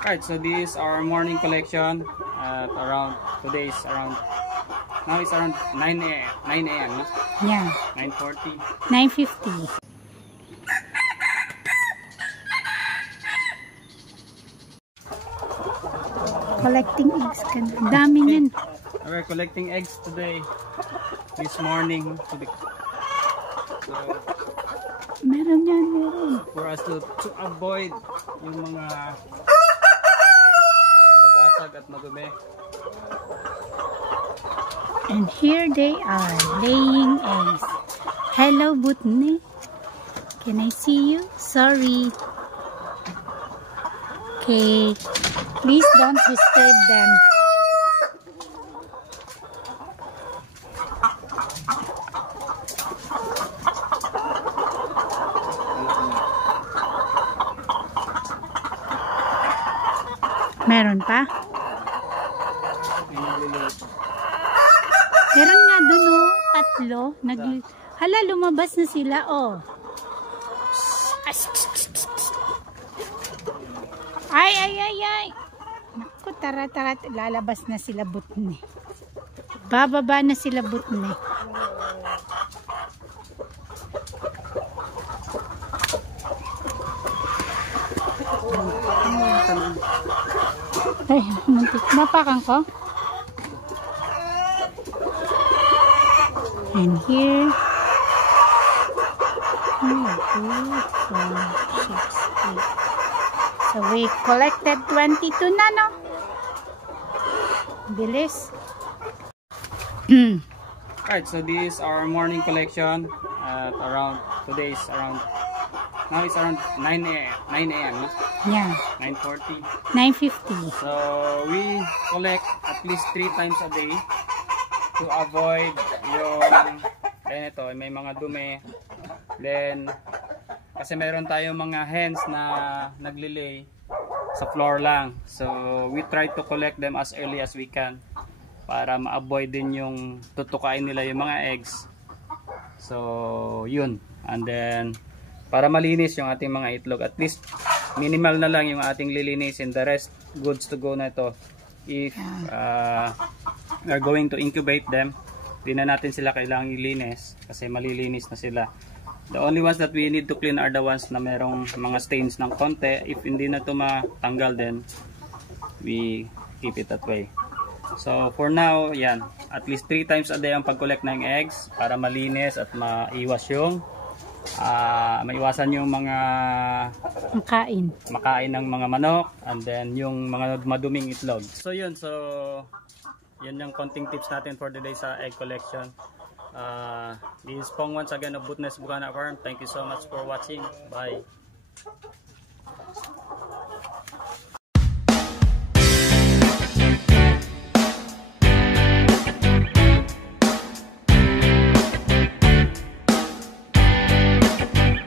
Alright, so this is our morning collection at around, today is around, now it's around 9 a.m. No? Yeah. 9:40. 9:50. Collecting eggs ka na. Dami yan. We're collecting eggs today, this morning. So, Meron yan, meron. for us to avoid yung mga babasag at madumi. And here they are, laying eggs. Hello, Butni. Can I see you? Sorry. Okay. Please don't disturb them. Meron pa? Meron nga dun, oh. Tatlo. Hala, lumabas na sila, oh. Ay, ay, ay, ay. Naku, tara. Lalabas na sila, Butni. Bababa na sila, Butni. Ay, muntik. Mapakan ko. And here, 1, 2, 4, 6, 8. So we collected 22 na, no? Bilis. Alright, so this is our morning collection at around, today is around, now it's around 9 a.m. No? Yeah. 9:40. 9:50. So we collect at least 3 times a day to avoid yung ganito, may mga dumi. Then kasi meron tayong mga hens na naglilay sa floor lang. So we try to collect them as early as we can para ma-avoid din yung tutukain nila yung mga eggs. So yun. And then para malinis yung ating mga itlog, at least minimal na lang yung ating lilinisin, the rest goods to go na ito. If we are going to incubate them, di na natin sila kailangang ilinis kasi malilinis na sila. The only ones that we need to clean are the ones na merong mga stains ng konti. If hindi na ito matanggal, then we keep it that way. So for now, yan, at least 3 times a day ang pag-collect ng eggs para malinis at maiwas yung maiwasan yung mga makain ng mga manok, and then yung mga maduming itlog. So yun, so yun yung konting tips natin for the day sa egg collection. This is Pong once again of Butnes Bukana Farm. Thank you so much for watching. Bye.